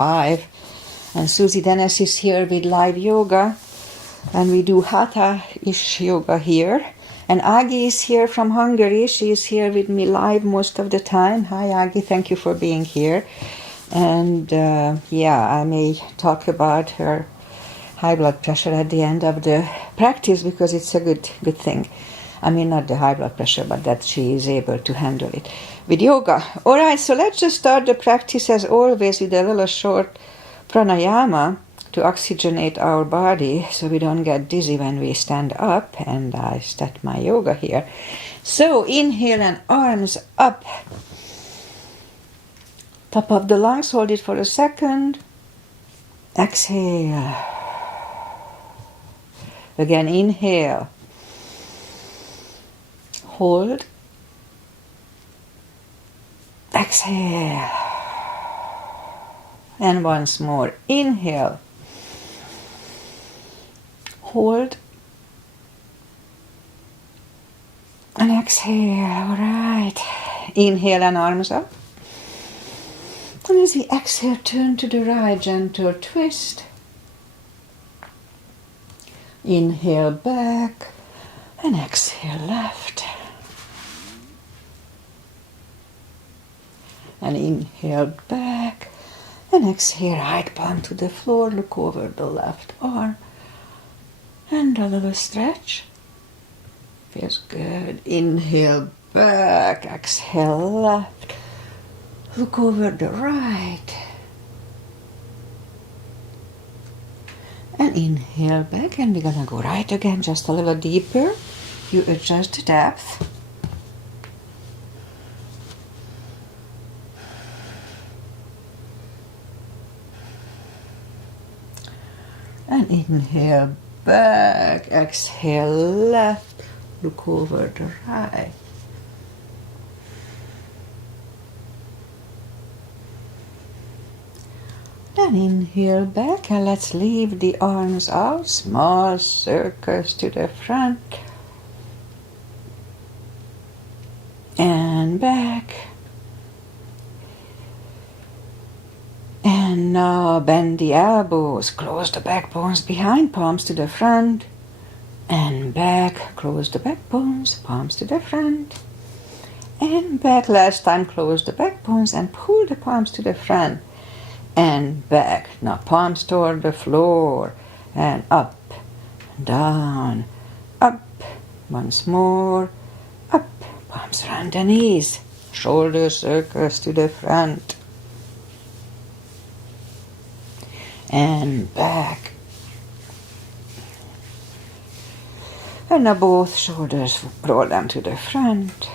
5. And Susie Dennis is here with live yoga. And we do Hatha-ish yoga here. And Agi is here from Hungary. She is here with me live most of the time. Hi Agi, thank you for being here. And I may talk about her high blood pressure at the end of the practice because it's a good thing. I mean, not the high blood pressure, but that she is able to handle it with yoga. All right, so let's just start the practice as always with a little short pranayama to oxygenate our body so we don't get dizzy when we stand up. And I start my yoga here. So inhale and arms up. Top of the lungs, hold it for a second. Exhale. Again, inhale. Hold. Exhale. And once more. Inhale. Hold. And exhale. All right. Inhale and arms up. And as we exhale, turn to the right, gentle twist. Inhale back and exhale left. And inhale back and exhale right palm to the floor. Look over the left arm and a little stretch. Feels good. Inhale back, exhale left. Look over the right. And inhale back, and we're gonna go right again, just a little deeper. You adjust the depth. And inhale back, exhale left, look over the right. And inhale back, and let's leave the arms out, small circles to the front. And back. And now bend the elbows, close the back bones behind, palms to the front. And back, close the back bones, palms to the front. And back, last time, close the back bones and pull the palms to the front. And back. Now palms toward the floor. And up, down, up. Once more. Up. Palms around the knees. Shoulder circles to the front. And back. And now both shoulders roll down to the front.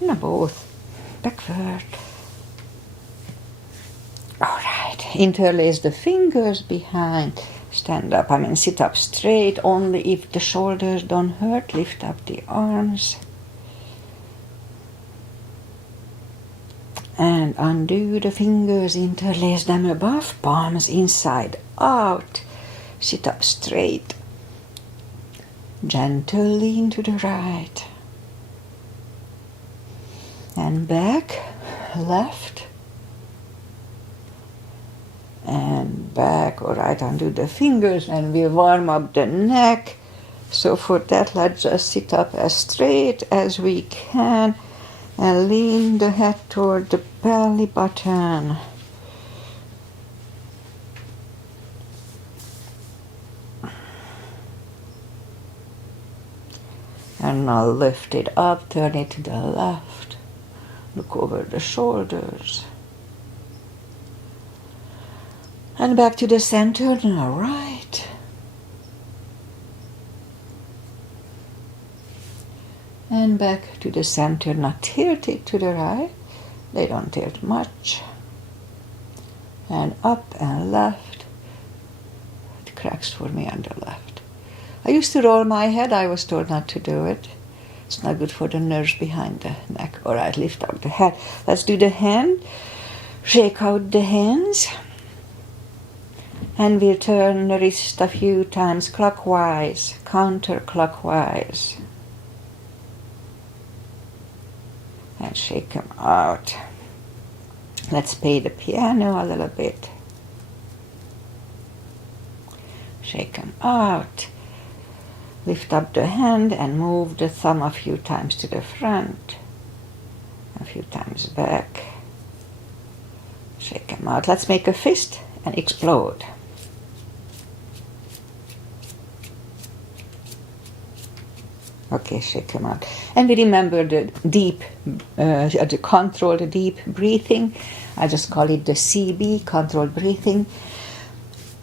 Now both backward. Alright, interlace the fingers behind, stand up, sit up straight, only if the shoulders don't hurt, lift up the arms. And undo the fingers, interlace them above, palms inside out, sit up straight. Gentle lean to the right. And back, left. And back, all right, undo the fingers, and we'll warm up the neck. So for that, let's just sit up as straight as we can and lean the head toward the belly button. And now lift it up, turn it to the left. Look over the shoulders. And back to the center, now right. And back to the center, now tilt it to the right. They don't tilt much. And up and left. It cracks for me on the left. I used to roll my head, I was told not to do it. It's not good for the nerves behind the neck. All right, lift up the head. Let's do the hand. Shake out the hands. And we'll turn the wrist a few times clockwise, counterclockwise. And shake them out. Let's play the piano a little bit. Shake them out. Lift up the hand and move the thumb a few times to the front, a few times back. Shake them out. Let's make a fist and explode. Okay, shake them out. And we remember the deep, the controlled deep breathing. I just call it the CB, controlled breathing.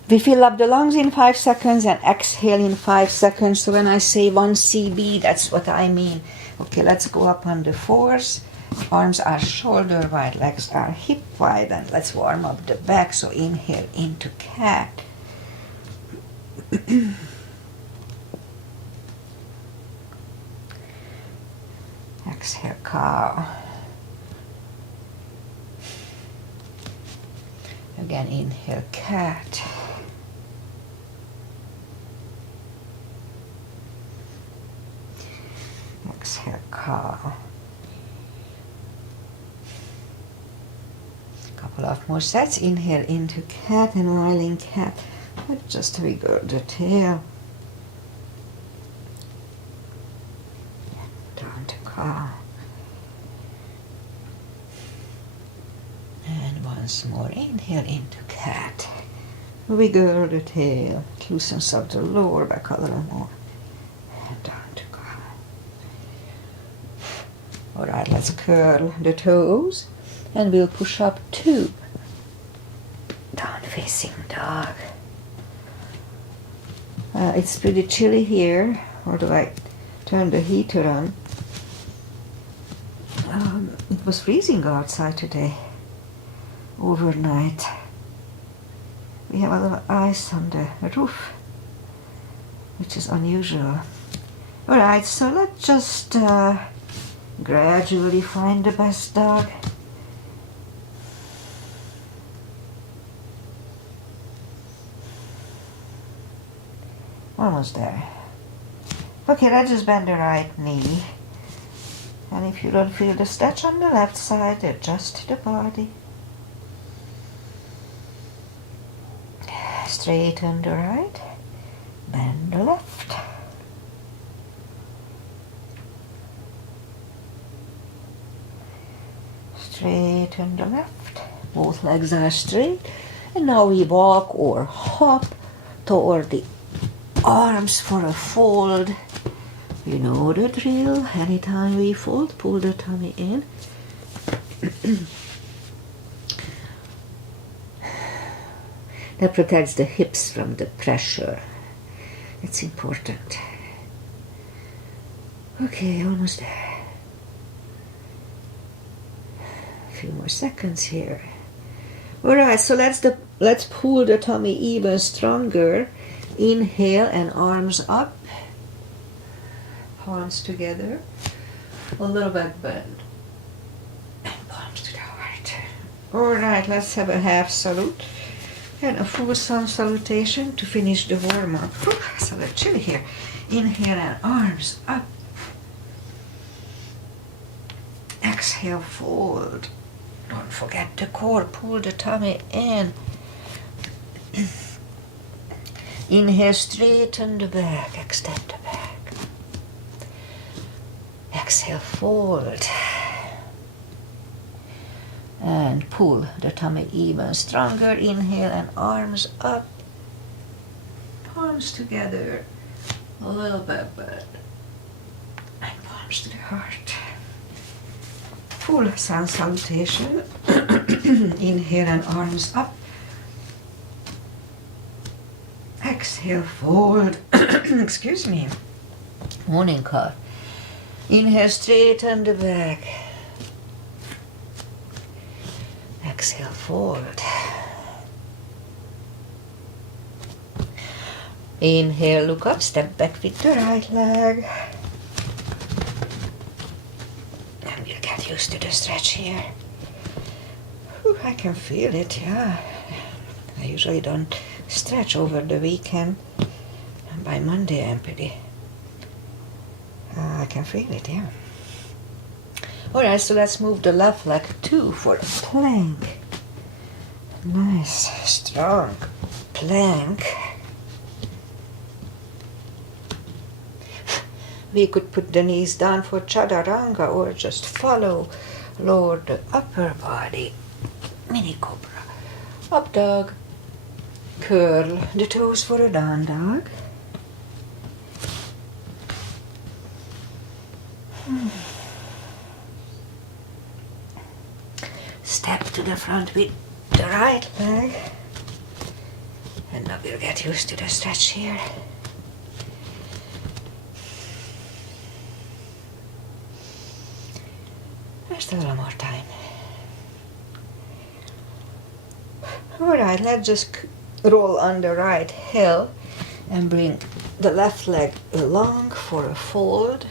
We fill up the lungs in 5 seconds and exhale in 5 seconds. So when I say 1 CB, that's what I mean. Okay, let's go up on the fours. Arms are shoulder wide, legs are hip wide, and let's warm up the back. So inhale into cat. Exhale, cow. Again, inhale, cat. Exhale, cow. Couple of more sets. Inhale into cat and while in cat, just wiggle the tail. Down to cow. And once more, inhale into cat. Wiggle the tail. Loosens up the lower back a little more. And down to cow. Alright, let's curl the toes. And we'll push up 2. Down facing dog. It's pretty chilly here. Or do I turn the heater on? It was freezing outside today. Overnight. We have a little ice on the roof, which is unusual. Alright, so let's just gradually find the best dog. Almost there. Okay, let's just bend the right knee. And if you don't feel the stretch on the left side, adjust the body. Straighten the right, bend the left. Straighten the left. Both legs are straight. And now we walk or hop toward the arms for a fold. You know the drill. Anytime we fold, pull the tummy in. That protects the hips from the pressure. It's important. Okay, almost there. A few more seconds here. Alright, so let's pull the tummy even stronger. Inhale and arms up. Palms together. A little back bend. And palms to the heart. Alright, let's have a half salute. And a full sun salutation to finish the warm-up. It's a little chilly here. Inhale and arms up. Exhale, fold. Don't forget the core. Pull the tummy in. Inhale, straighten the back. Extend the back. Exhale, fold. And pull the tummy even stronger. Inhale and arms up. Palms together. A little back bend. And palms to the heart. Full sun salutation. Inhale and arms up. Exhale, fold. Excuse me. Morning cough. Inhale, straighten the back. Exhale, fold. Inhale, look up, step back with the right leg. And we'll get used to the stretch here. Whew, I can feel it, yeah. I usually don't stretch over the weekend. And by Monday I'm pretty... I can feel it, yeah. Alright, so let's move the left leg too for a plank. Nice, strong plank. We could put the knees down for chaturanga or just follow, lower the upper body. Mini cobra. Up dog. Curl the toes for a down dog. Step to the front with the right leg. And now we'll get used to the stretch here. Just a little more time. Alright, let's just roll on the right heel and bring the left leg along for a fold.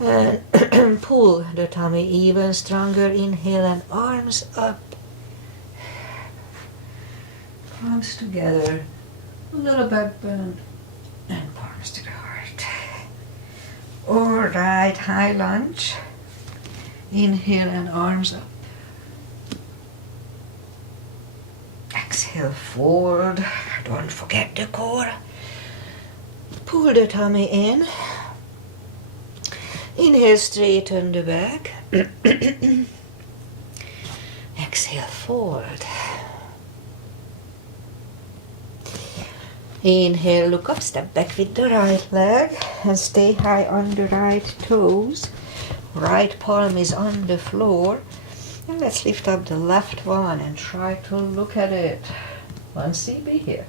And pull the tummy even stronger. Inhale and arms up. Palms together. A little back bend. And palms to the heart. Alright, high lunge. Inhale and arms up. Exhale, fold. Don't forget the core. Pull the tummy in. Inhale, straighten the back. Exhale, fold. Inhale, look up, step back with the right leg and stay high on the right toes. Right palm is on the floor. And let's lift up the left one and try to look at it. 1 CB here.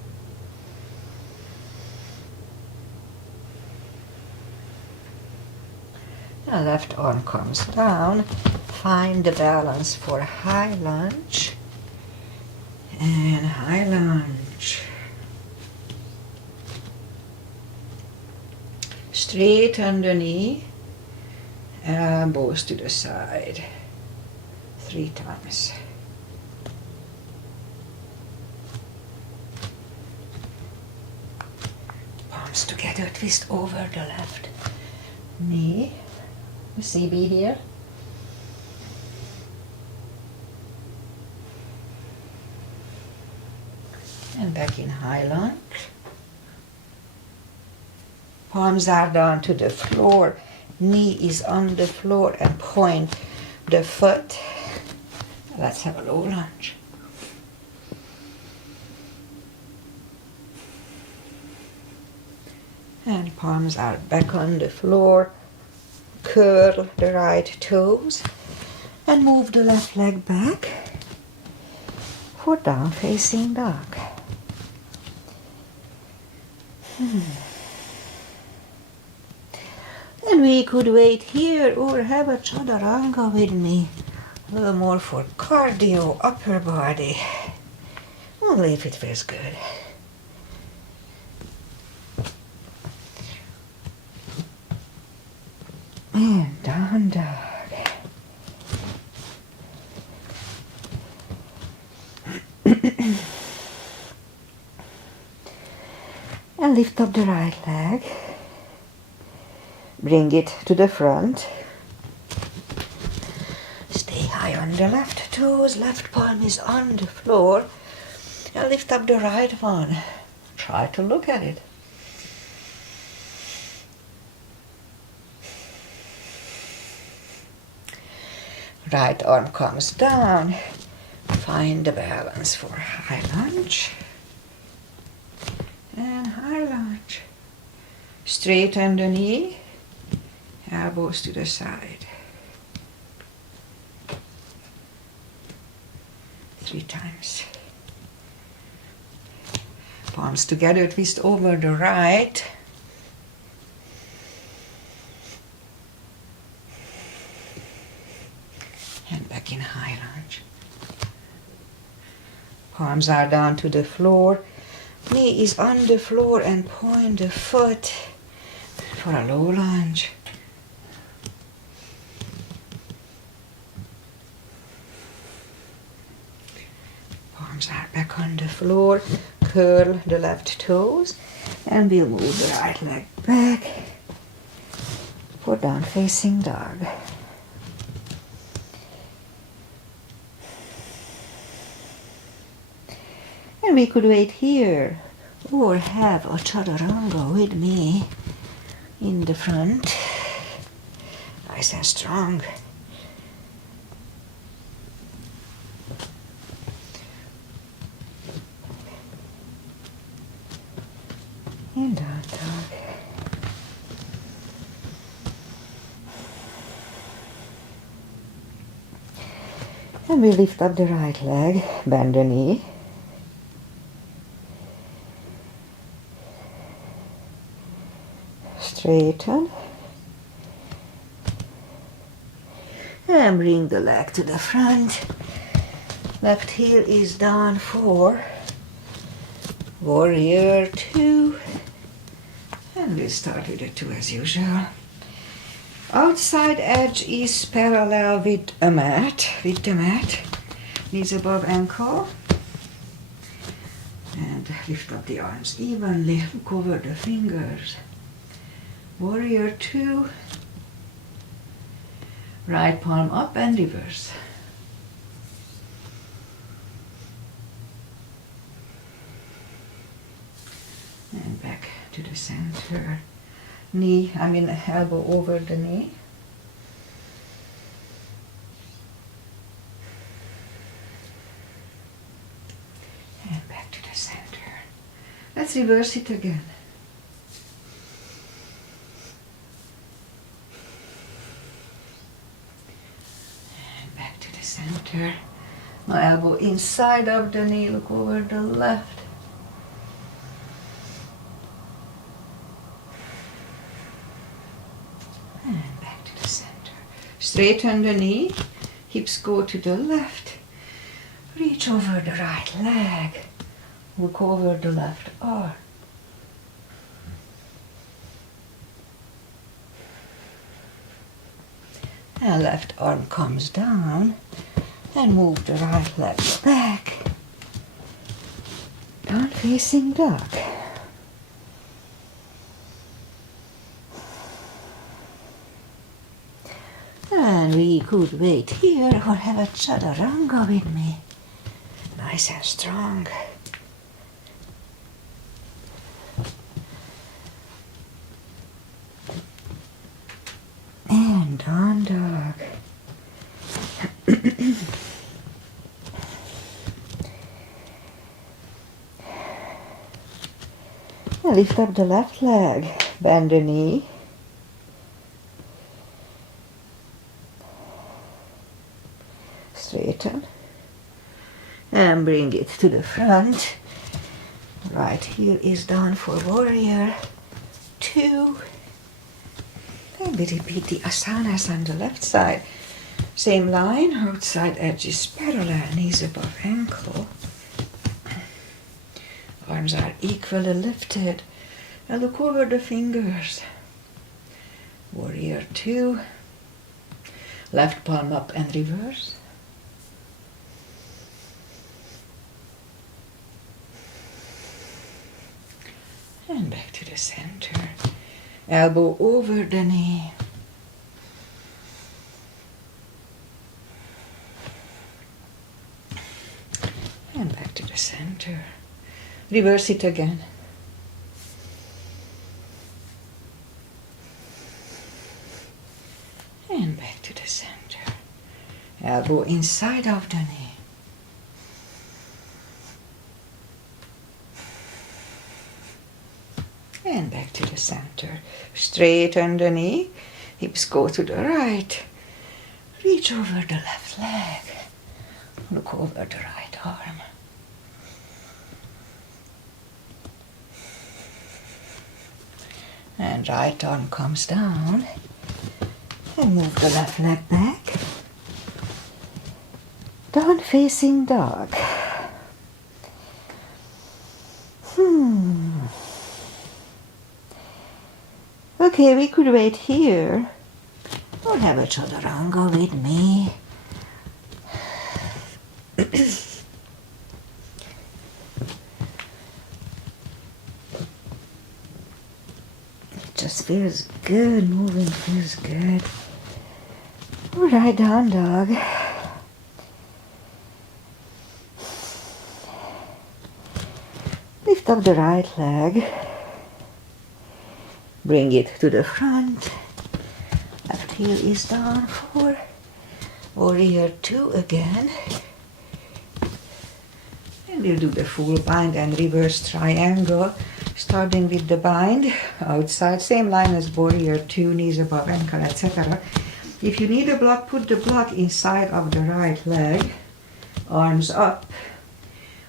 Now left arm comes down. Find the balance for high lunge. And high lunge. Straighten the knee, elbows to the side, 3 times. Palms together, twist over the left knee. CB here. And back in high lunge. Palms are down to the floor, knee is on the floor and point the foot. Let's have a low lunge. And palms are back on the floor. Curl the right toes and move the left leg back for down facing dog. And we could wait here or have a chaturanga with me. A little more for cardio, upper body. Only if it feels good. And down dog. And lift up the right leg. Bring it to the front. Stay high on the left toes. Left palm is on the floor. And lift up the right one. Try to look at it. Right arm comes down. Find the balance for high lunge. And high lunge. Straighten the knee. Elbows to the side. 3 times. Palms together, twist over the right. And back in high lunge. Palms are down to the floor. Knee is on the floor and point the foot for a low lunge. Palms are back on the floor. Curl the left toes and we'll move the right leg back for down facing dog. And we could wait here or have a chaturanga with me in the front. Nice and strong. And down dog. And we lift up the right leg, bend the knee. Straighten. And bring the leg to the front. Left heel is down for warrior 2. And we'll start with the 2 as usual. Outside edge is parallel with the mat. Knees above ankle. And lift up the arms evenly. Cover the fingers. Warrior 2. Right palm up and reverse. And back to the center. Elbow over the knee. And back to the center. Let's reverse it again. And back to the center. Now elbow inside of the knee, look over the left. And back to the center. Straighten the knee, hips go to the left. Reach over the right leg. Look over the left arm. And left arm comes down. And move the right leg back. Down facing dog. And we could wait here or have a chaturanga with me. Nice and strong. And down dog. And lift up the left leg, bend the knee. Straighten. And bring it to the front. Right heel is down for warrior 2. And we repeat the asanas on the left side. Same line, outside edge is parallel, knees above ankle. Arms are equally lifted. And look over the fingers. Warrior 2. Left palm up and reverse. And back to the center. Elbow over the knee. And back to the center. Reverse it again. And back to the center. Elbow inside of the knee. And back to the center. Straighten the knee. Hips go to the right. Reach over the left leg. Look over the right arm. And right arm comes down. And move the left leg back. Down facing dog. Okay, we could wait here or have a chaturanga with me. Just feels good. Moving feels good. All right, down dog. Lift up the right leg. Bring it to the front. Left heel is down for warrior 2 again. And we'll do the full bind and reverse triangle, starting with the bind outside, same line as warrior 2, knees above ankle, etc. If you need a block, put the block inside of the right leg, arms up.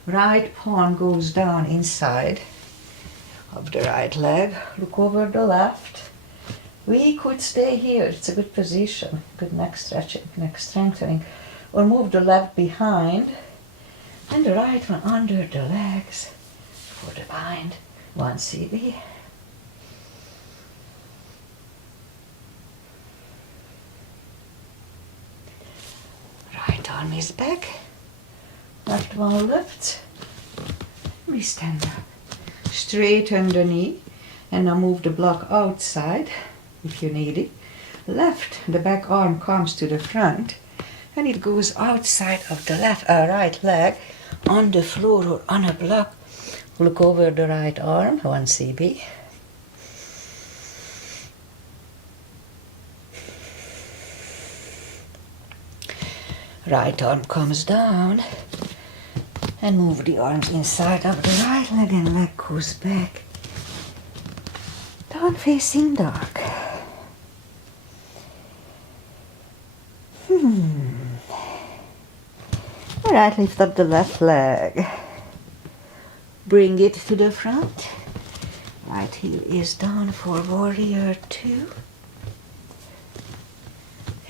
Right palm goes down inside of the right leg. Look over the left. We could stay here. It's a good position. Good neck stretching, neck strengthening. Or move the left behind and the right one under the legs for the bind. 1 CB. Right arm is back. Left one lifts. We stand up. Straighten the knee. And now move the block outside if you need it. Left, the back arm comes to the front. And it goes outside of the right leg on the floor or on a block. Look over the right arm, 1 CB. Right arm comes down. And move the arms inside of the right leg and leg goes back. Down facing dog. Alright, lift up the left leg. Bring it to the front. Right heel is down for warrior 2.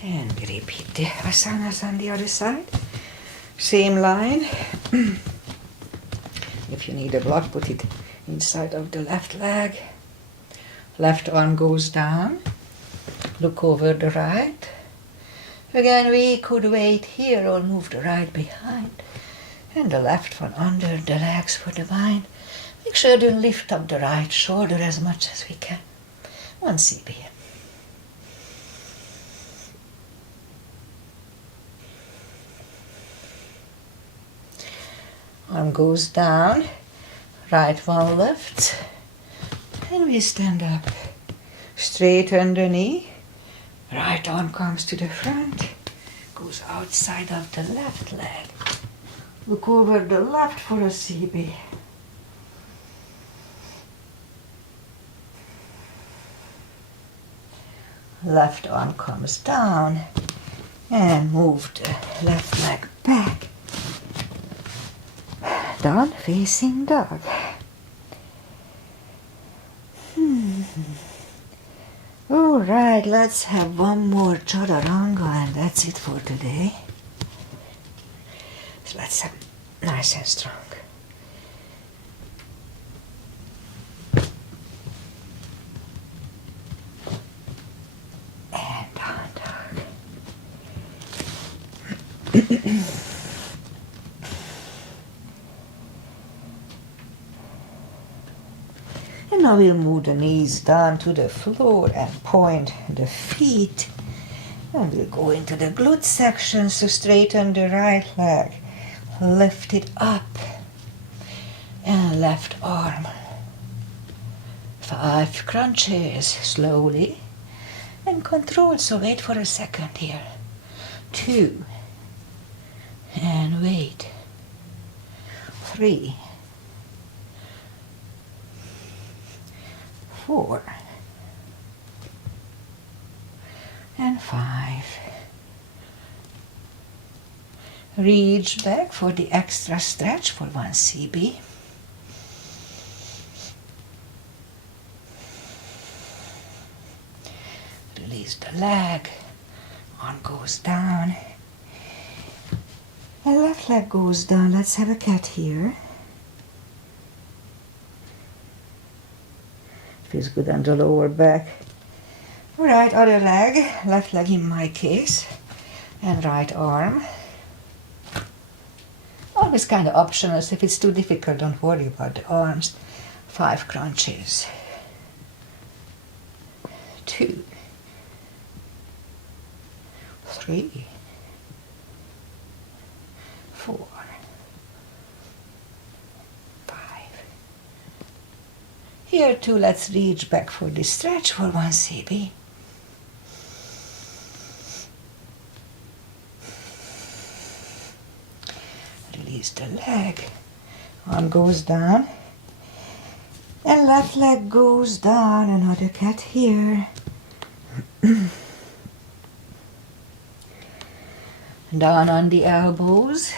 And repeat the asanas on the other side. Same line. If you need a block, put it inside of the left leg. Left arm goes down. Look over the right. Again, we could wait here or move the right behind. And the left one under the legs for the bind. Make sure to lift up the right shoulder as much as we can. 1 CB. Arm goes down, right one lifts, and we stand up. Straighten the knee, right arm comes to the front, goes outside of the left leg. Look over the left for a CB. Left arm comes down, and move the left leg back. Down facing dog. Alright, let's have one more chaturanga and that's it for today. So let's have nice and strong. And down dog. And now we'll move the knees down to the floor and point the feet. And we'll go into the glute section, so straighten the right leg. Lift it up. And left arm. 5 crunches slowly. And control, so wait for a second here. 2. And wait. 3. 4 and 5. Reach back for the extra stretch for 1 CB. Release the leg. Arm goes down. And left leg goes down. Let's have a cat here. Feels good on the lower back. Alright, other leg, left leg in my case, and right arm. Always kind of optional, so if it's too difficult, don't worry about the arms. 5 crunches. 2, 3, 4, 5. Here too, let's reach back for this stretch for 1 CB. Release the leg. Arm goes down. And left leg goes down. Another cat here. Down on the elbows.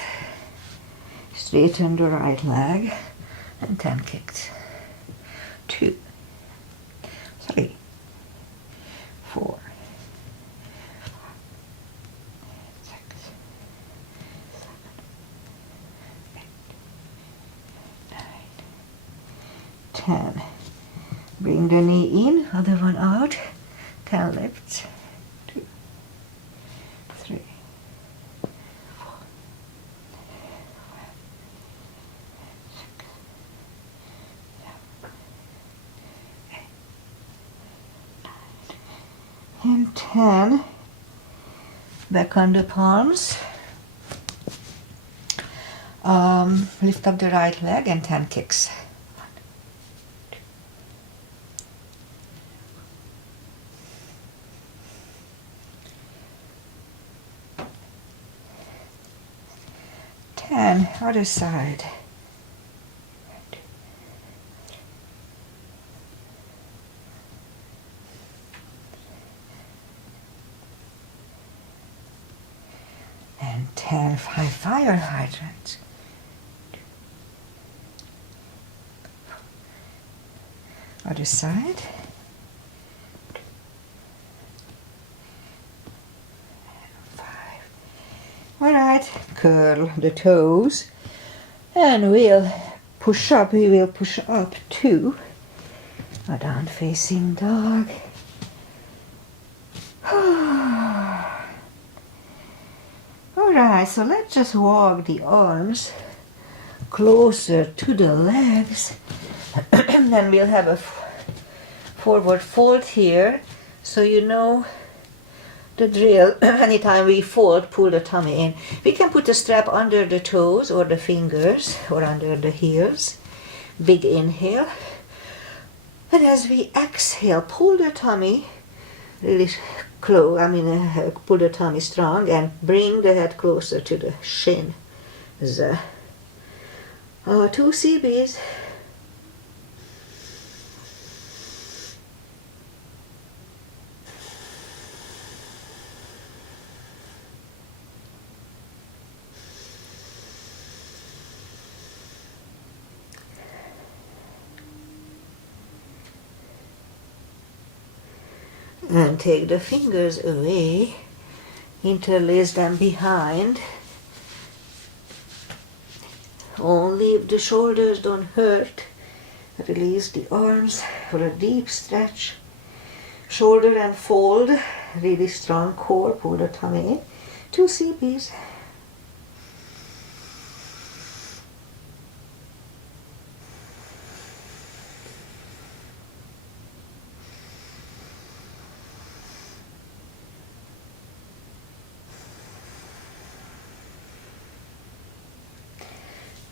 Straighten the right leg. And 10 kicks. 2, 3, 4, 5, 6, 7, 8, 9, 10. Bring the knee in, other one out. 10 lifts. 2, 3, 4, 5, 6, 7, 8, 9, and 10. Back on the palms. Lift up the right leg and 10 kicks. 1, 2, 10. Other side. 1, 2, 3. And 10. 5 fire hydrants. 2, 4. Other side. 2, 5. All right, curl the toes, and we'll push up. We will push up to a down-facing dog. All right, so let's just walk the arms closer to the legs. Then we'll have a forward fold here, so you know the drill. Anytime we fold, pull the tummy in. We can put the strap under the toes or the fingers or under the heels. Big inhale. And as we exhale, pull the tummy really close. Pull the tummy strong and bring the head closer to the shin. 2 CBs. And take the fingers away, interlace them behind. Only if the shoulders don't hurt. Release the arms for a deep stretch. Shoulder and fold, really strong core, pull the tummy in. 2 CBs.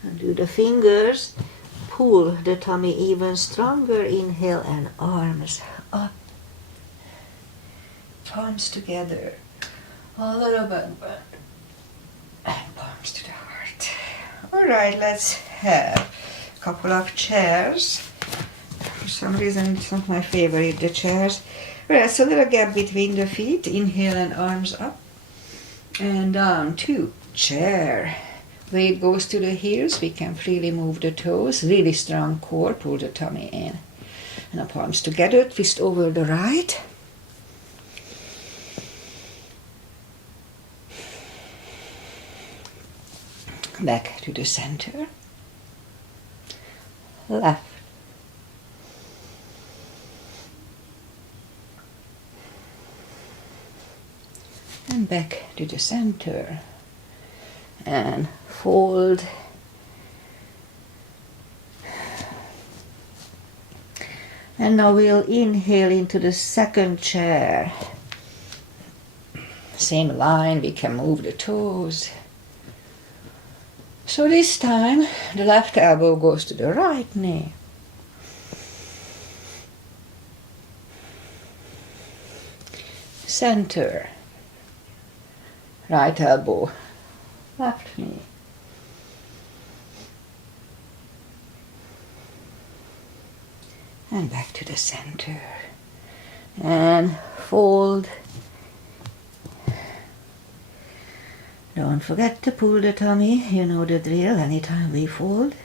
And do the fingers, pull the tummy even stronger. Inhale and arms up. Palms together. A little bit. And palms to the heart. All right, let's have a couple of chairs. For some reason, it's not my favorite, the chairs. All right, so a little gap between the feet. Inhale and arms up. And down to chair. Weight goes to the heels. We can freely move the toes. Really strong core. Pull the tummy in. And the palms together. Twist over the right. Back to the center. Left. And back to the center. And fold. And now we'll inhale into the second chair. Same line, we can move the toes. So this time, the left elbow goes to the right knee. Center. Right elbow, left knee. And back to the center. And fold. Don't forget to pull the tummy, you know the drill, anytime we fold.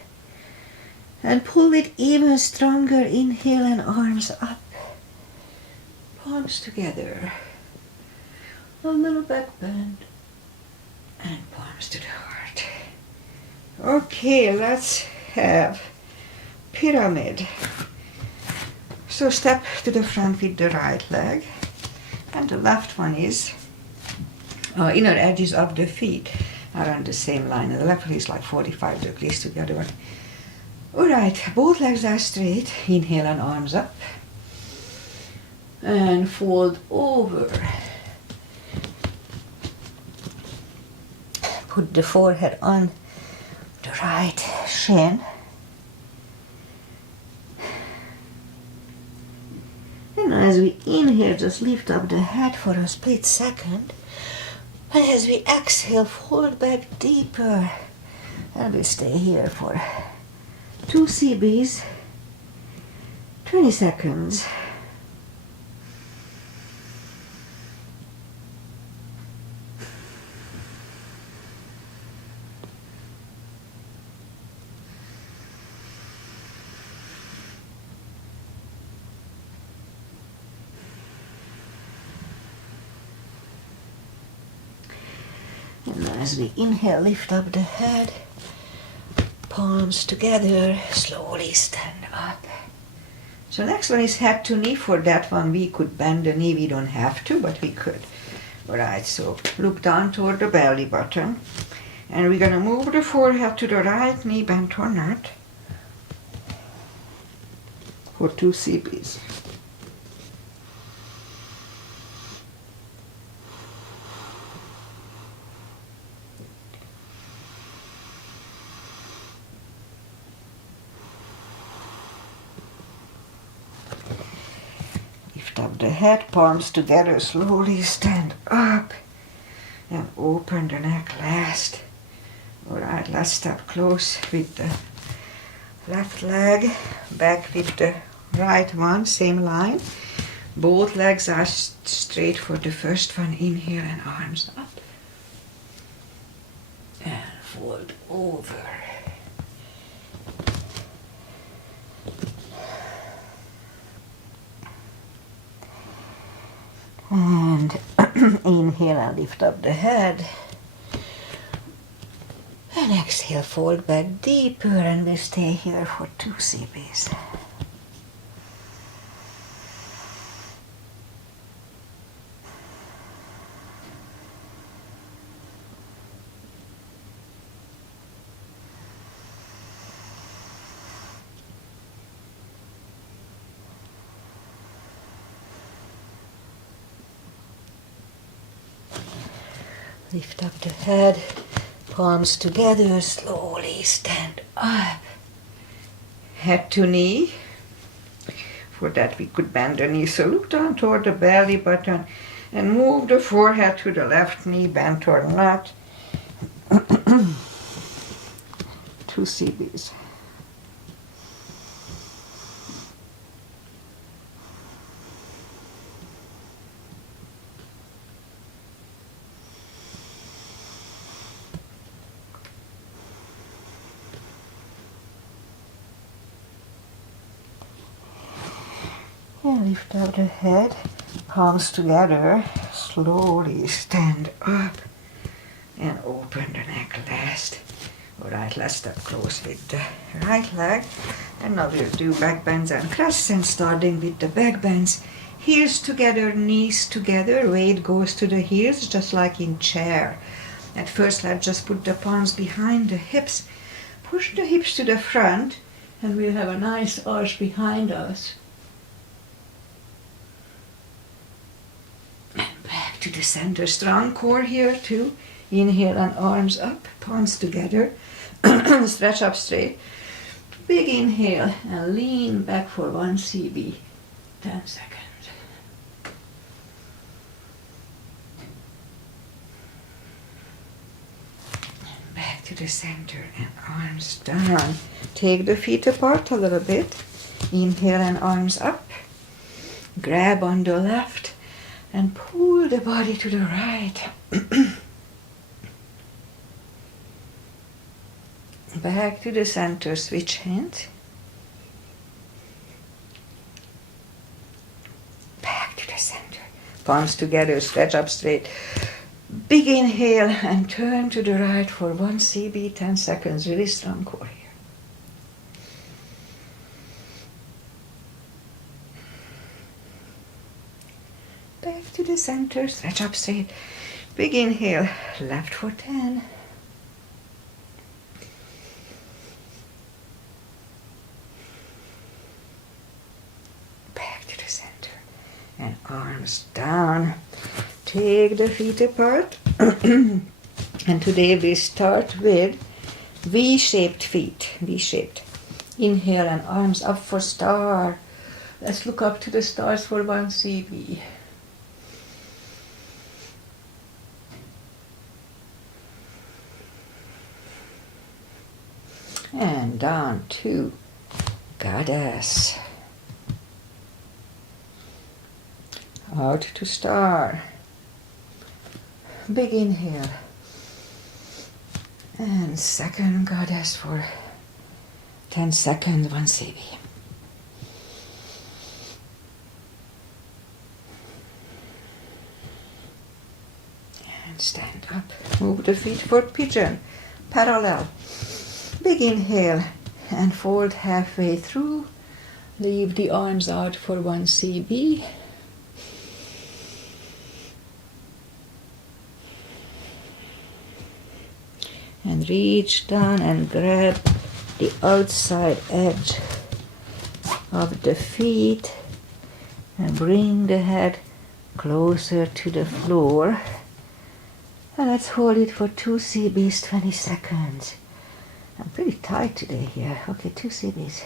And pull it even stronger, inhale and arms up. Palms together. A little back bend. And palms to the heart. Okay, let's have pyramid. So step to the front with the right leg. And the left one is inner edges of the feet are on the same line. And the left one is like 45 degrees to the other one. Alright, both legs are straight. Inhale and arms up. And fold over. Put the forehead on the right shin. And as we inhale, just lift up the head for a split second. And as we exhale, fold back deeper. And we stay here for 2 CBs, 20 seconds. And as we inhale, lift up the head, palms together, slowly stand up. So next one is head to knee. For that one we could bend the knee, we don't have to, but we could. Alright, so look down toward the belly button. And we're going to move the forehead to the right knee, bent or not, for 2 CBs. Up the head, palms together, slowly stand up and open the neck last. Alright, let's step close with the left leg, back with the right one, same line. Both legs are straight for the first one. Inhale and arms up. And fold over. And inhale and lift up the head. And exhale, fold back deeper, and we stay here for 2 CBs. Lift up the head, palms together, slowly stand up. Head to knee. For that we could bend the knee. So look down toward the belly button and move the forehead to the left knee, bent or not. 2 CBs. And lift up the head, palms together, slowly stand up and open the neck last. Alright, let's step close with the right leg. And now we'll do back bends and crescents, starting with the back bends. Heels together, knees together, weight goes to the heels, just like in chair. At first, let's just put the palms behind the hips. Push the hips to the front, and we'll have a nice arch behind us. back to the center. Strong core here too. Inhale and arms up, palms together. Stretch up straight. Big inhale and lean back for 1 CB. 10 seconds. Back to the center and arms down. Take the feet apart a little bit. Inhale and arms up. Grab on the left and pull the body to the right. Back to the center, switch hands. Back to the center. Palms together, stretch up straight. Big inhale and turn to the right for 1 CB, 10 seconds. Really strong core here. Back to the center, stretch up straight. Big inhale, left for 10. Back to the center. And arms down. Take the feet apart. And today we start with V-shaped feet. V-shaped. Inhale and arms up for star. Let's look up to the stars for 1 CB. And down to goddess. Out to star. Big inhale. And second goddess for 10 seconds, 1 CB. And stand up. Move the feet for pigeon. Parallel. Big inhale and fold halfway through. Leave the arms out for 1 CB. And reach down and grab the outside edge of the feet and bring the head closer to the floor. And let's hold it for 2 CBs, 20 seconds. I'm pretty tight today here. Okay, 2 CBs.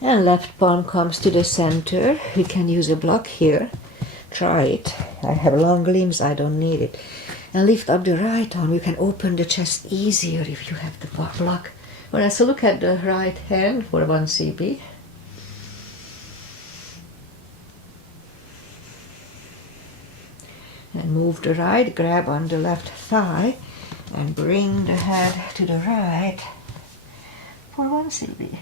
And left palm comes to the center. We can use a block here. Try it. I have long limbs, I don't need it. And lift up the right arm. You can open the chest easier if you have the block. Alright, so look at the right hand for 1 CB. And move the right, grab on the left thigh and bring the head to the right for 1 CB.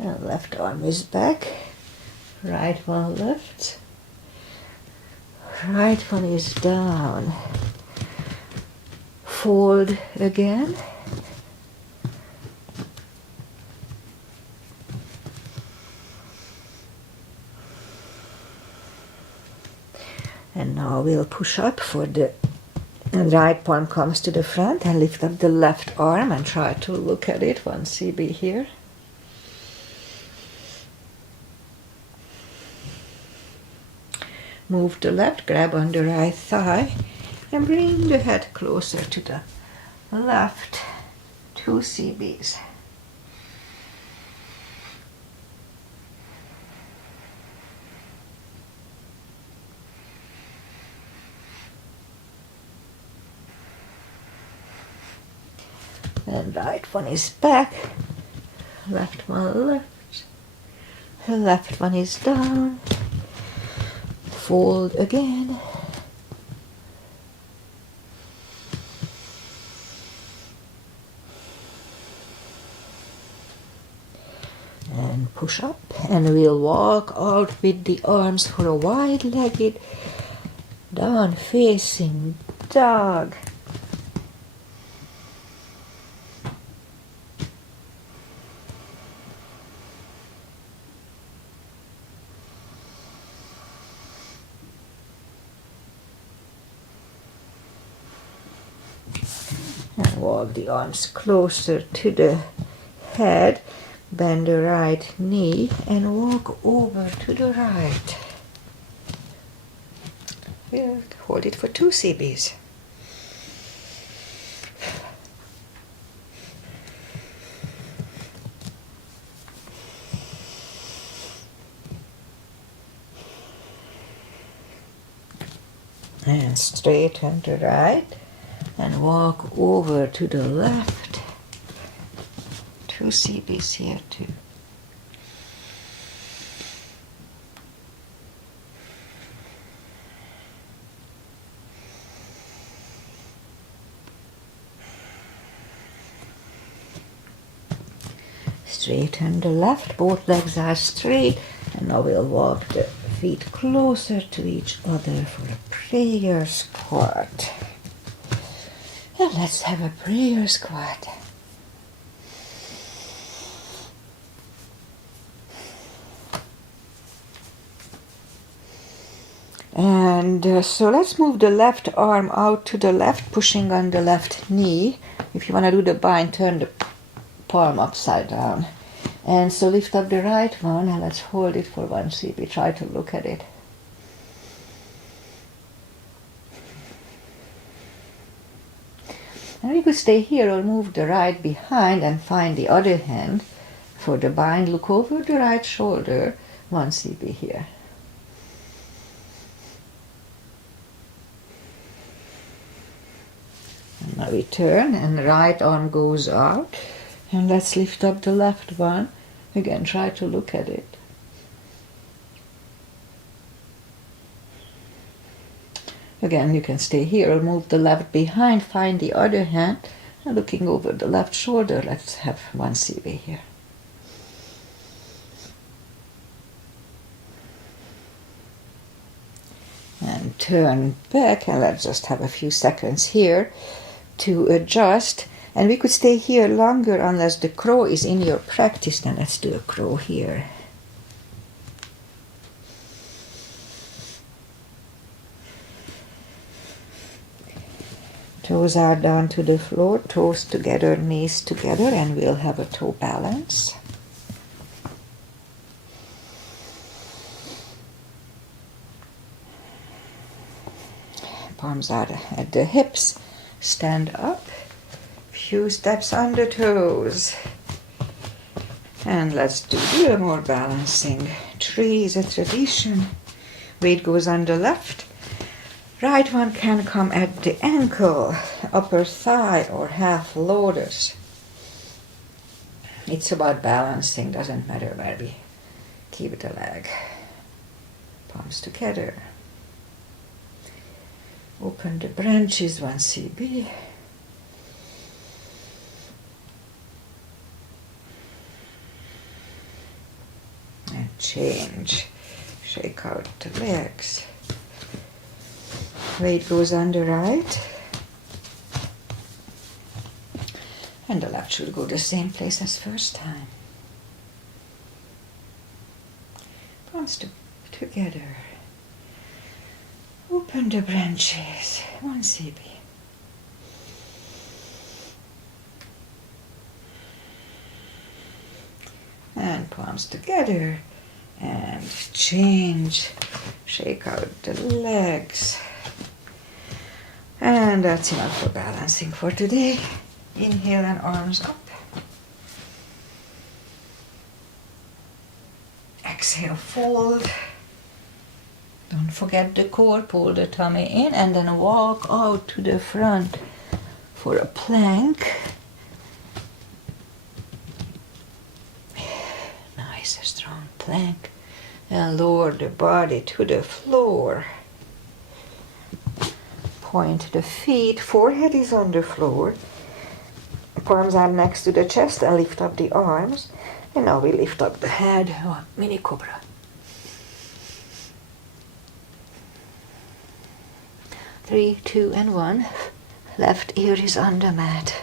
And left arm is back, right one left, right one is down. Fold again. And now we'll push up for the right palm comes to the front and lift up the left arm and try to look at it, 1 CB here. Move the left, grab on the right thigh and bring the head closer to the left, 2 CBs. And right one is back, left one left, the left one is down. Fold again. And push up, and we'll walk out with the arms for a wide-legged down facing dog. And walk the arms closer to the head. Bend the right knee and walk over to the right. We'll hold it for 2 CBs. And straighten the right and walk over to the left. 2 CBs here too. Straighten the left, both legs are straight, and now we'll walk the feet closer to each other for a prayer squat. And let's have a prayer squat. And so let's move the left arm out to the left, pushing on the left knee. If you want to do the bind, turn the palm upside down. And so lift up the right one and let's hold it for 1 CB. Try to look at it. And you could stay here or move the right behind and find the other hand for the bind. Look over the right shoulder, 1 CB here. And now we turn and the right arm goes out. And let's lift up the left one. Again, try to look at it. Again, you can stay here or move the left behind, find the other hand, and looking over the left shoulder, let's have 1 CB here. And turn back, and let's just have a few seconds here to adjust. And we could stay here longer unless the crow is in your practice. Then let's do a crow here. Toes are down to the floor, toes together, knees together, and we'll have a toe balance. Palms are at the hips. Stand up. Few steps on the toes. And let's do a little more balancing. 3 is a tradition. Weight goes on the left. Right one can come at the ankle, upper thigh, or half lotus. It's about balancing, doesn't matter where we keep the leg. Palms together. Open the branches, 1 CB. And change. Shake out the legs. Weight goes on the right. And the left should go the same place as first time. Palms together. Open the branches, 1 CB. And palms together. And change. Shake out the legs. And that's enough for balancing for today. Inhale and arms up. Exhale, fold. Don't forget the core, pull the tummy in and then walk out to the front for a plank. Nice, strong plank. And lower the body to the floor. Point the feet, forehead is on the floor. Palms are next to the chest and lift up the arms. And now we lift up the head, mini cobra. 3, 2, and 1. Left ear is on the mat.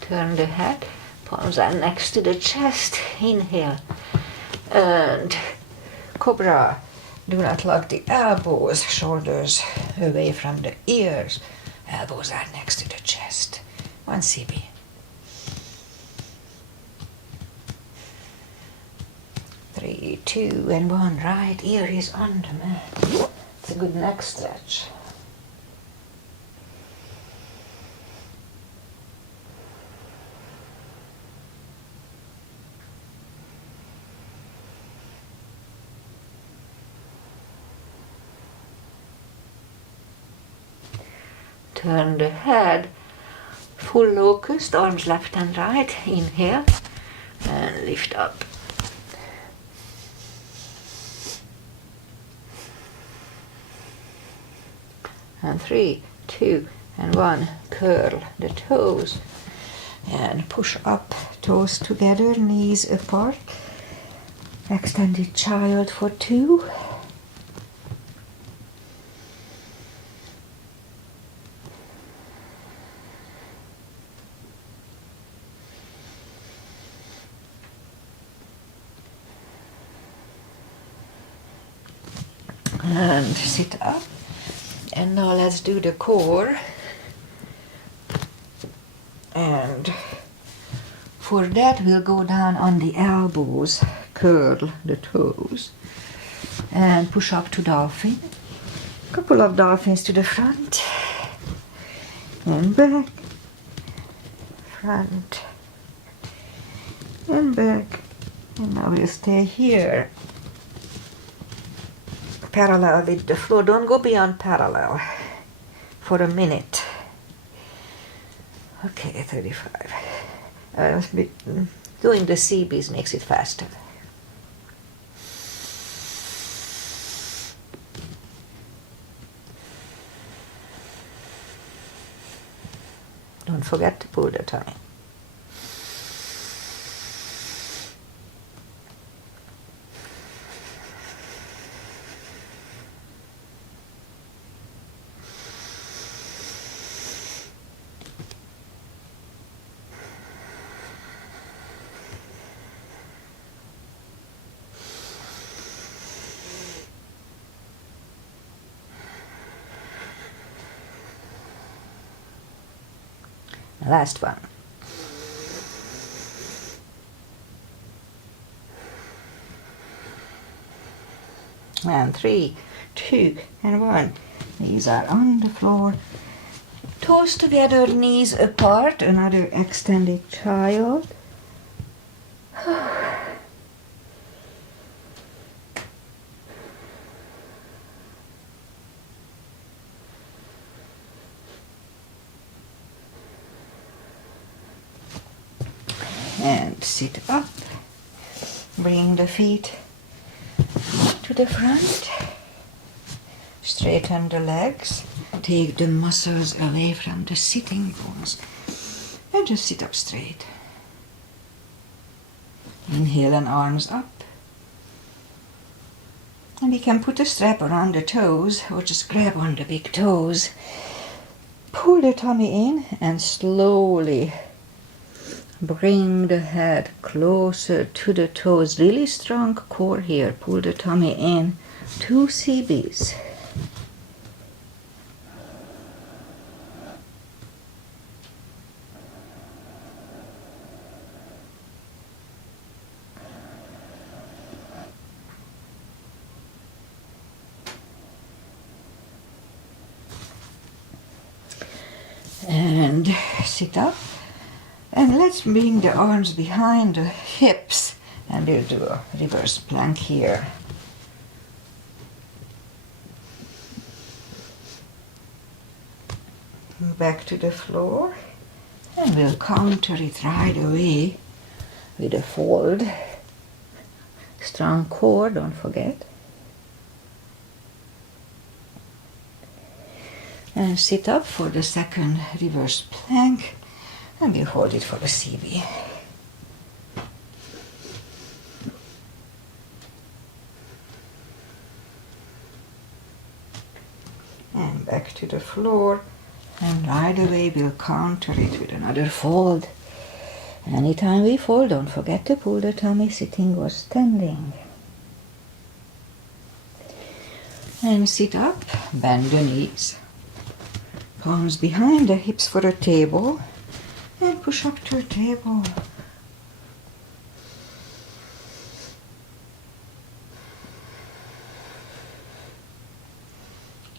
Turn the head, palms are next to the chest. Inhale. And cobra. Do not lock the elbows, shoulders away from the ears. Elbows are next to the chest. 1 CB. Three, 2, and 1. Right ear is on the mat. It's a good neck stretch. Turn the head, full locust, arms left and right. Inhale and lift up. And 3, 2, and 1. Curl the toes and push up, toes together, knees apart. Extended child for 2. And sit up. And now let's do the core. And for that we'll go down on the elbows, curl the toes, and push up to dolphin. Couple of dolphins to the front and back, front and back. And now we'll stay here, parallel with the floor. Don't go beyond parallel for a minute. Okay, 35. Doing the CBs makes it faster. Don't forget to pull the tongue. Last one. And 3, 2, and 1. Knees are on the floor. Toes together, knees apart. Another extended child. And sit up. Bring the feet to the front. Straighten the legs. Take the muscles away from the sitting bones. And just sit up straight. Inhale and arms up. And we can put a strap around the toes or just grab on the big toes. Pull the tummy in and slowly bring the head closer to the toes. Really strong core here. Pull the tummy in. 2 CBs. And sit up. And let's bring the arms behind the hips and we'll do a reverse plank here. Back to the floor and we'll counter it right away with a fold. Strong core, don't forget. And sit up for the second reverse plank, and we'll hold it for the CB. And back to the floor, and right away we'll counter it with another fold. Anytime we fold, don't forget to pull the tummy sitting or standing. And sit up, bend the knees, palms behind the hips for a table, and push up to a table.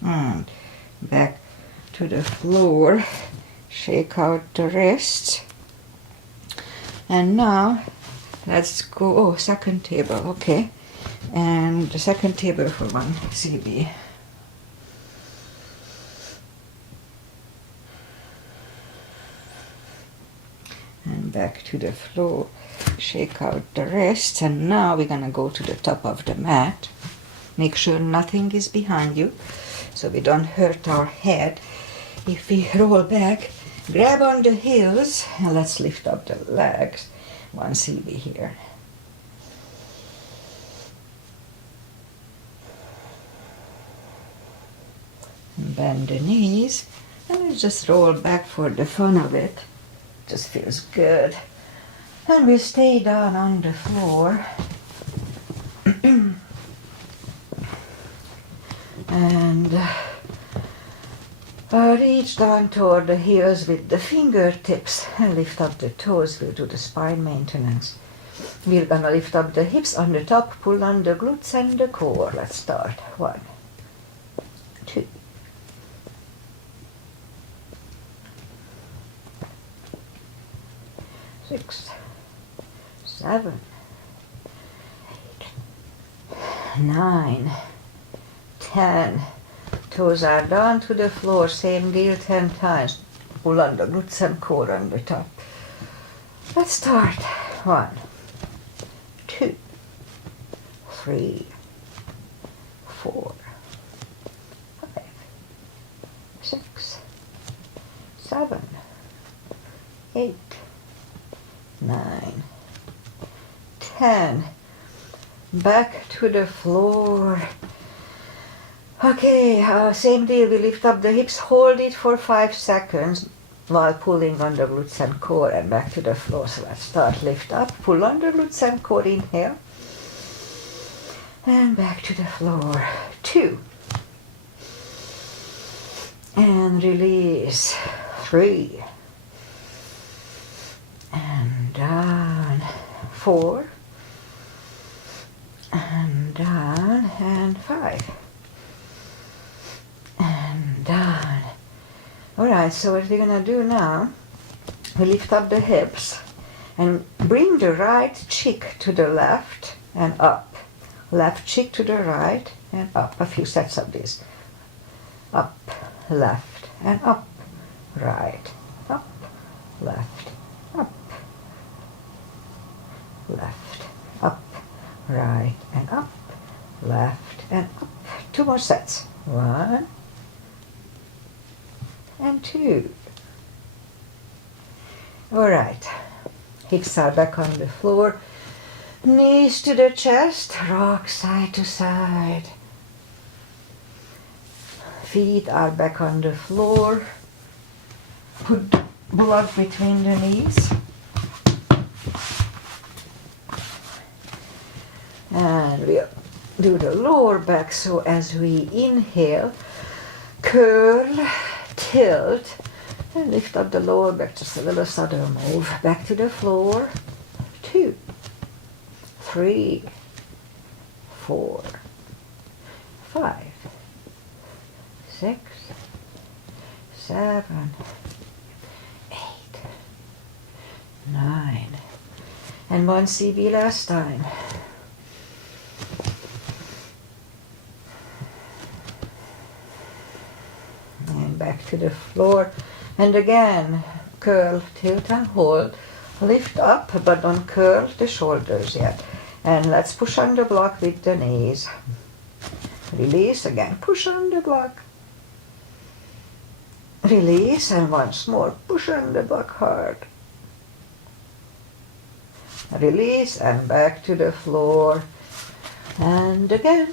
And back to the floor, shake out the wrists. And now let's go, second table, okay. And the second table for one CB. And back to the floor, shake out the wrists, and now we're gonna go to the top of the mat. Make sure nothing is behind you, so we don't hurt our head. If we roll back, grab on the heels, and let's lift up the legs. One CB here. And bend the knees, and let's just roll back for the fun of it. Just feels good. And we stay down on the floor. And reach down toward the heels with the fingertips and lift up the toes. We'll do the spine maintenance. We're gonna lift up the hips on the top, pull on the glutes and the core. Let's start. 1, 2, 6, 7, 8, 9, 10. Toes are down to the floor, same deal 10 times. Pull on the glutes and core on the top. Let's start. 1, 2, 3, 4, 5, 6, 7, 8, 9, 10. Back to the floor. Okay, same deal, we lift up the hips, hold it for 5 seconds while pulling on the glutes and core, and back to the floor. So let's start, lift up, pull on the glutes and core, inhale, and back to the floor. 2, and release. 3, and down. 4, and down, and 5. And down. Alright, so what we're gonna do now, we lift up the hips and bring the right cheek to the left and up. Left cheek to the right and up. A few sets of this. Up, left, and up. Right, up, left, up. Left, up, right, and up. Left, and up. 2 more sets. 1 and 2. Alright, hips are back on the floor, knees to the chest, rock side to side. Feet are back on the floor, put block between the knees. And we'll do the lower back, so as we inhale, curl, tilt, and lift up the lower back, just a little subtle move. Back to the floor. 2, 3, 4, 5, 6, 7, 8, 9. And 1 CB last time. And back to the floor, and again curl, tilt and hold, lift up but don't curl the shoulders yet, and let's push on the block with the knees. Release again, push on the block, Release, and once more, push on the back hard. Release, and back to the floor. And again,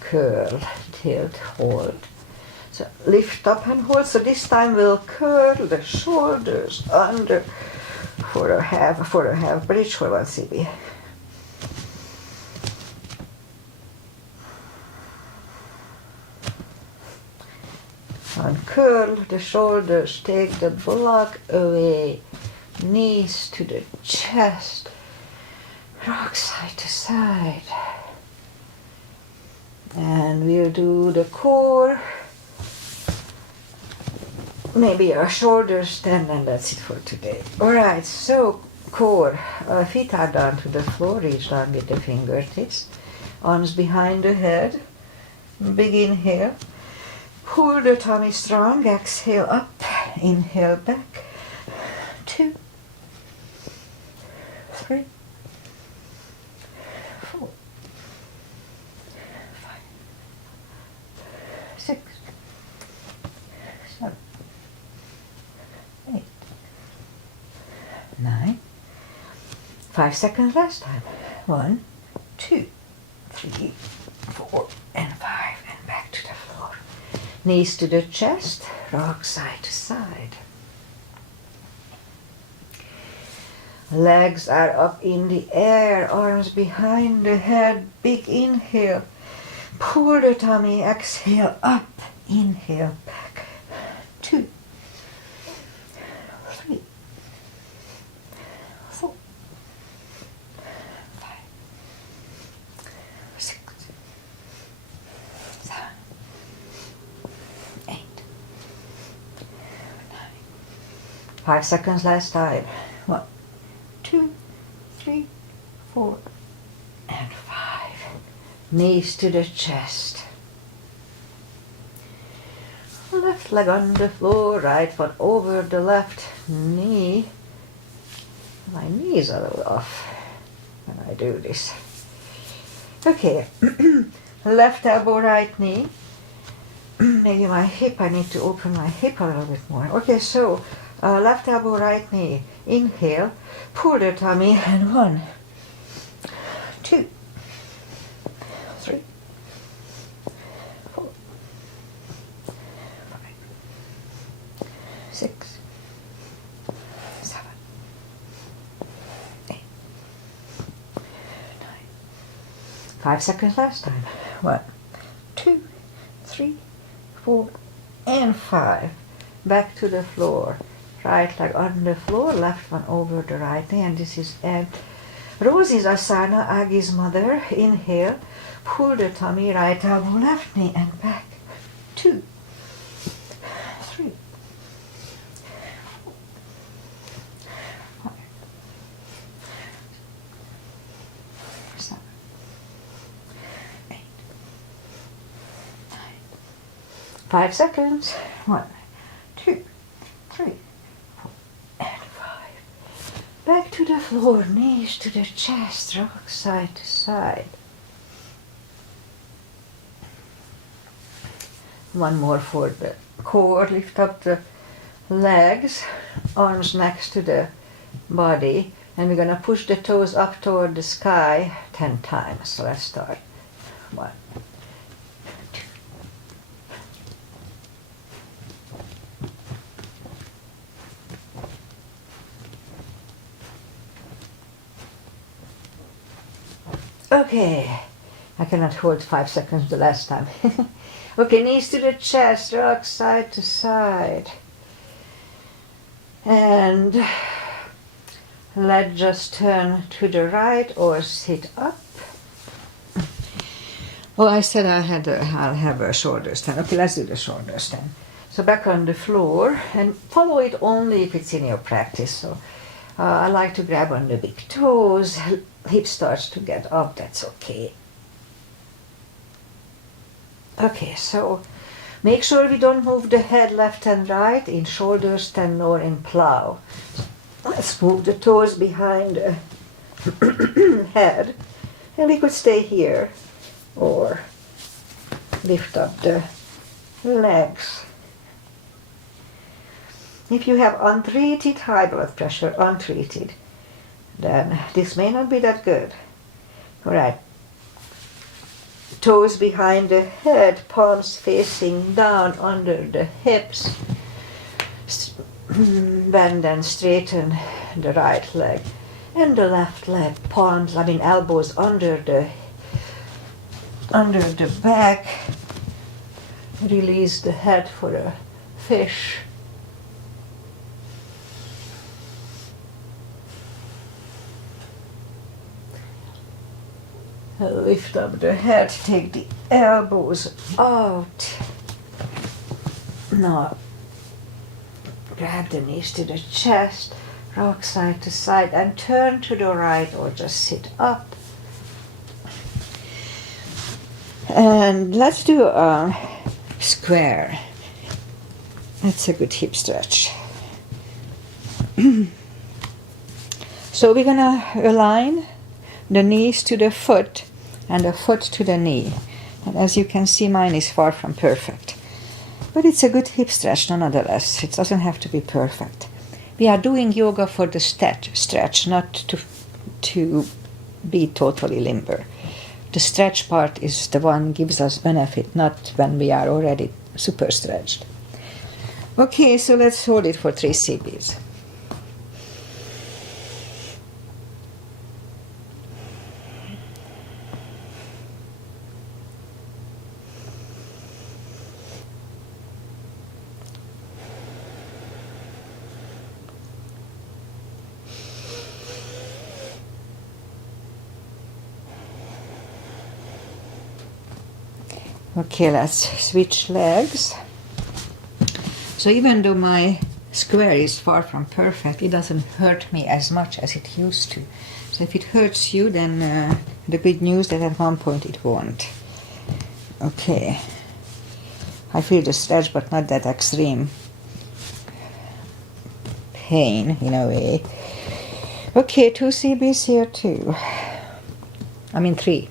curl, tilt, hold. So lift up and hold. So this time we'll curl the shoulders under for a half bridge for 1 cb. Uncurl the shoulders, take the block away, knees to the chest, rock side to side. And we'll do the core, maybe our shoulders stand, and that's it for today. Alright, so core, feet are down to the floor, reach down with the fingertips, arms behind the head, big inhale. Pull the tummy strong, exhale up, inhale back, 2, 3, 4, 5, 6, 7, 8, 9. 5 seconds last time. 1, 2, 3, 4, and 5, and back to the floor. Knees to the chest, rock side to side. Legs are up in the air, arms behind the head, big inhale. Pull the tummy, exhale up, inhale back. 2, 3, 4, 5, 6, 7, 8, 9. 5 seconds last time. 1, 2, 3, 4, and 5. Knees to the chest. Left leg on the floor, right foot over the left knee. My knees are a little off when I do this. Okay, left elbow, right knee. Maybe my hip, I need to open my hip a little bit more. Okay, so left elbow, right knee. Inhale, pull the tummy, and 1, 2, 3, 4, 5, 6, 7, 8, 9. 5 seconds last time. 1, 2, 3, 4, and 5. Back to the floor. Right leg on the floor, left one over the right knee, and this is Rosie's Asana, Agi's mother. Inhale, pull the tummy, right elbow, left knee, and back. 2, 3, 4, 5, 7, 8, 9. 5 seconds. 1, 2, 3, 4, and 5. Back to the floor, knees to the chest, rock side to side. One more for the core. Lift up the legs, arms next to the body, and we're going to push the toes up toward the sky 10 times. So let's start. 1, 2. Okay, I cannot hold 5 seconds the last time. Okay, knees to the chest, rock side to side. And let's just turn to the right or sit up. Oh, I said I'll have a shoulder stand. Okay, let's do the shoulder stand. So back on the floor, and follow it only if it's in your practice. So I like to grab on the big toes. Hip starts to get up, that's okay. Okay, so make sure we don't move the head left and right in shoulder stand nor in plow. Let's move the toes behind the head, and we could stay here or lift up the legs. If you have untreated high blood pressure, untreated, then this may not be that good. All right. Toes behind the head, palms facing down under the hips. Bend and straighten the right leg and the left leg. Palms, elbows under the back. Release the head for a fish. Lift up the head, take the elbows out. Now, grab the knees to the chest, rock side to side, and turn to the right or just sit up. And let's do a square. That's a good hip stretch. So we're gonna align the knees to the foot and the foot to the knee. And as you can see, mine is far from perfect. But it's a good hip stretch nonetheless. It doesn't have to be perfect. We are doing yoga for the stretch, not to be totally limber. The stretch part is the one gives us benefit, not when we are already super stretched. Okay, so let's hold it for 3 CBs. Okay, let's switch legs. So even though my square is far from perfect, it doesn't hurt me as much as it used to. So if it hurts you, then the good news that at one point it won't. Okay. I feel the stretch, but not that extreme pain in a way. Okay, 2 CBs here too. 3.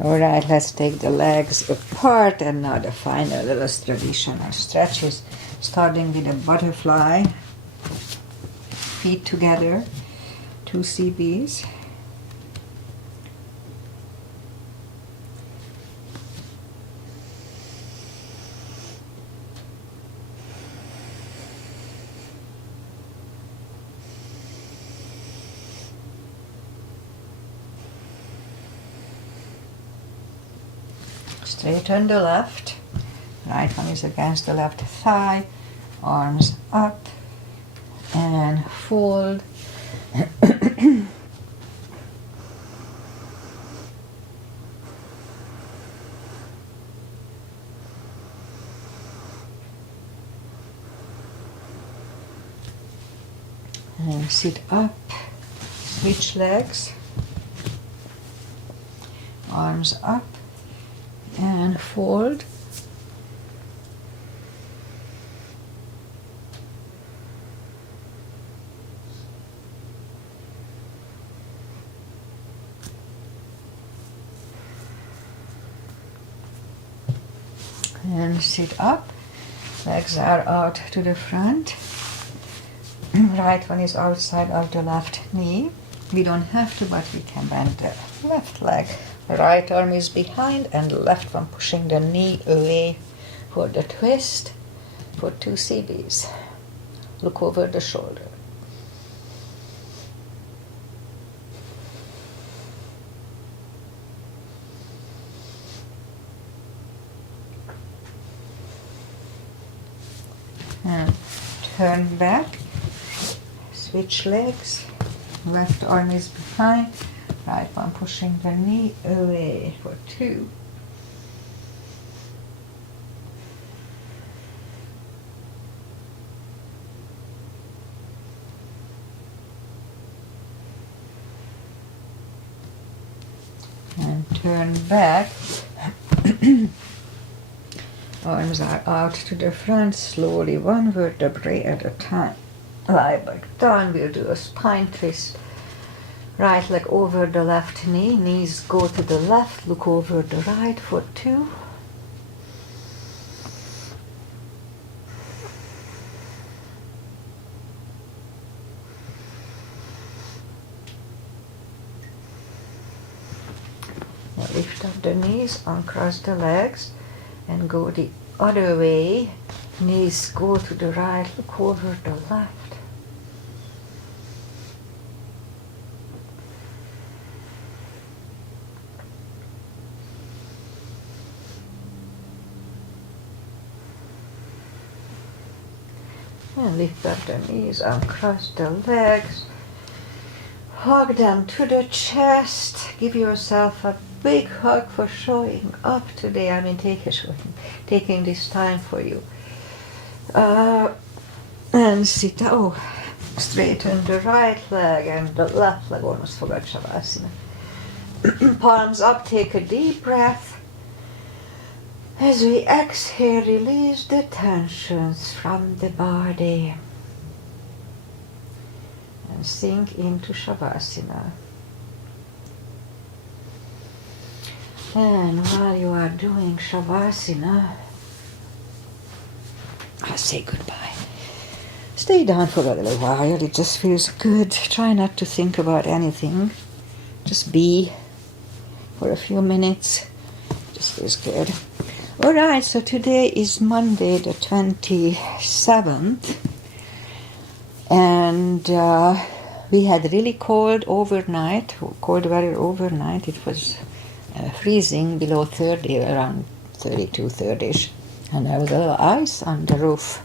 Alright, let's take the legs apart, and now the final little traditional stretches, starting with a butterfly, feet together, 2 CBs. Straighten the left, right one is against the left thigh, arms up and fold. And sit up, switch legs, arms up and fold. And sit up, legs are out to the front. Right one is outside of the left knee. We don't have to, but we can bend the left leg. Right arm is behind and left one pushing the knee away for the twist for 2 CBs. Look over the shoulder. And turn back, switch legs, left arm is behind, right one pushing the knee away for 2. And turn back. Arms are out to the front, slowly, one vertebrae at a time. Lie back down, we'll do a spine twist. Right leg over the left knee, knees go to the left, look over the right for 2. Lift up the knees, uncross the legs, and go the other way. Knees go to the right, look over the left. And lift up the knees, uncross the legs. Hug them to the chest. Give yourself a big hug for showing up today. I mean, taking this time for you. And sit down. Oh, straighten the right leg and the left leg. Almost forgot Shavasana. Palms up, take a deep breath. As we exhale, release the tensions from the body. And sink into Shavasana. And while you are doing Shavasana, I'll say goodbye. Stay down for a little while, it just feels good. Try not to think about anything. Just be for a few minutes. Just feels good. Alright, so today is Monday the 27th. And we had really cold overnight, cold weather overnight. It was freezing below 30, around 32, 30ish. And there was a little ice on the roof.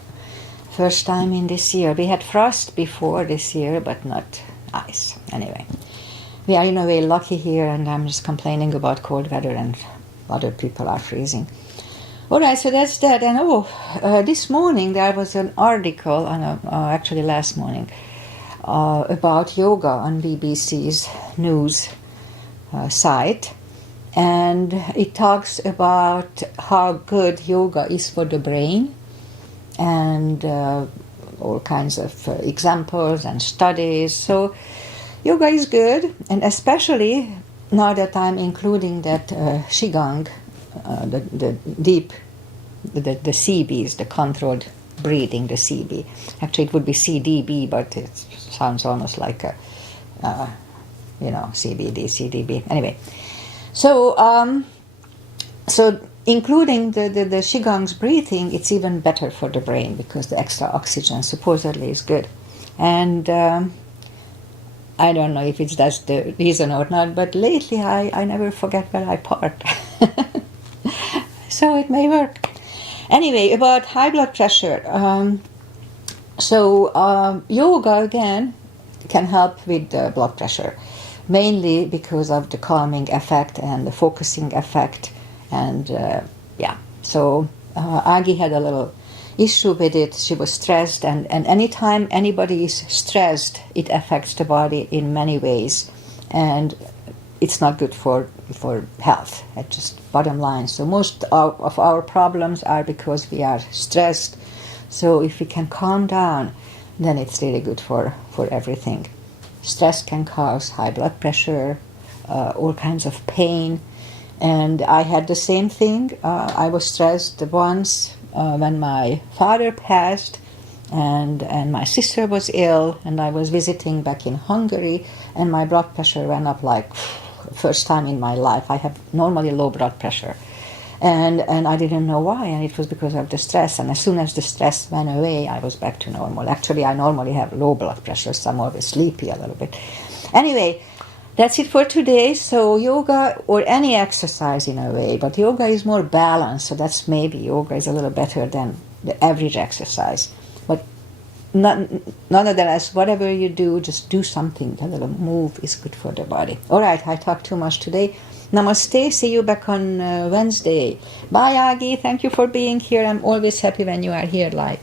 First time in this year. We had frost before this year, but not ice. Anyway, we are in a way lucky here, and I'm just complaining about cold weather and other people are freezing. Alright, so that's that. And this morning there was an article, on actually last morning, about yoga on BBC's news site. And it talks about how good yoga is for the brain, and all kinds of examples and studies. So yoga is good, and especially now that I'm including that Qigong, the deep, the CBs, the controlled breathing, the CB. Actually, it would be CDB, but it sounds almost like a, CBD, CDB. Anyway, so including the Qigong's breathing, it's even better for the brain because the extra oxygen supposedly is good. And I don't know if that's the reason or not, but lately I never forget where I parked. So it may work. Anyway, about high blood pressure. Yoga, again, can help with the blood pressure, mainly because of the calming effect and the focusing effect. And so Agi had a little issue with it. She was stressed, and anytime anybody is stressed, it affects the body in many ways, and it's not good for health. That's just bottom line. So most of our problems are because we are stressed. So if we can calm down, then it's really good for everything. Stress can cause high blood pressure, all kinds of pain. And I had the same thing. I was stressed once when my father passed, and my sister was ill, and I was visiting back in Hungary, and my blood pressure went up like first time in my life. I have normally low blood pressure, and I didn't know why, and it was because of the stress. And as soon as the stress went away, I was back to normal. Actually, I normally have low blood pressure, so I'm always sleepy a little bit. Anyway, that's it for today. So yoga, or any exercise in a way, but yoga is more balanced, so that's maybe yoga is a little better than the average exercise. But nonetheless, whatever you do, just do something. A little move is good for the body. All right, I talked too much today. Namaste. See you back on Wednesday. Bye, Agi. Thank you for being here. I'm always happy when you are here live.